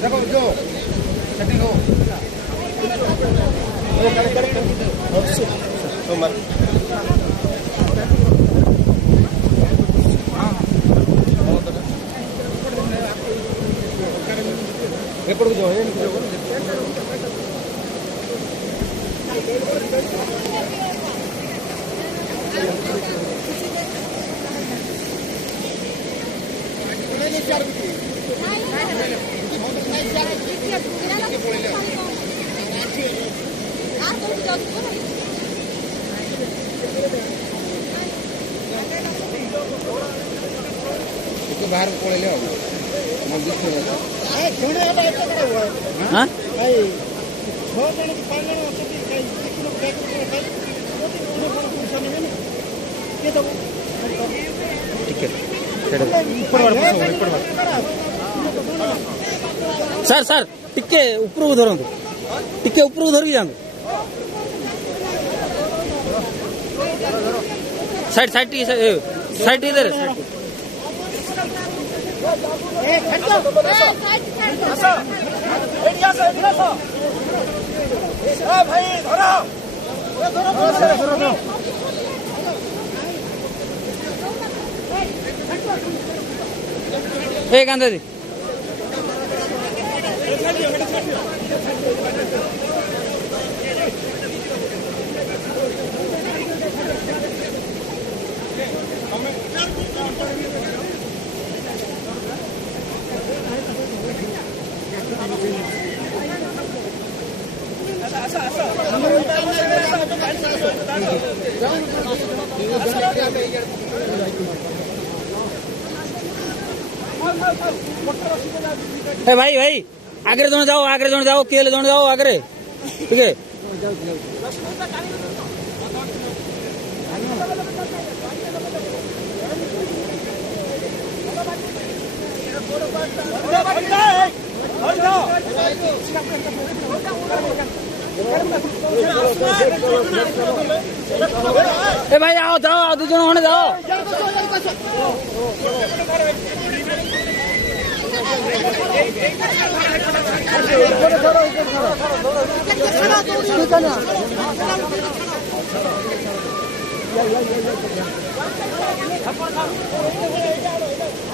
देखो जो सेटिंग हो ఎప్పుడు जो है बाहर पड़े सर सर टिके ऊपर को धरंतु टिके ऊपर को धरकी जांतु साइड साइड साइड इधर एक आंदा दी भाई भाई आगे दोनों जाओ केले दोनों जाओ आगे ठीक है भाई आओ जाओ दूसरे होने जाओ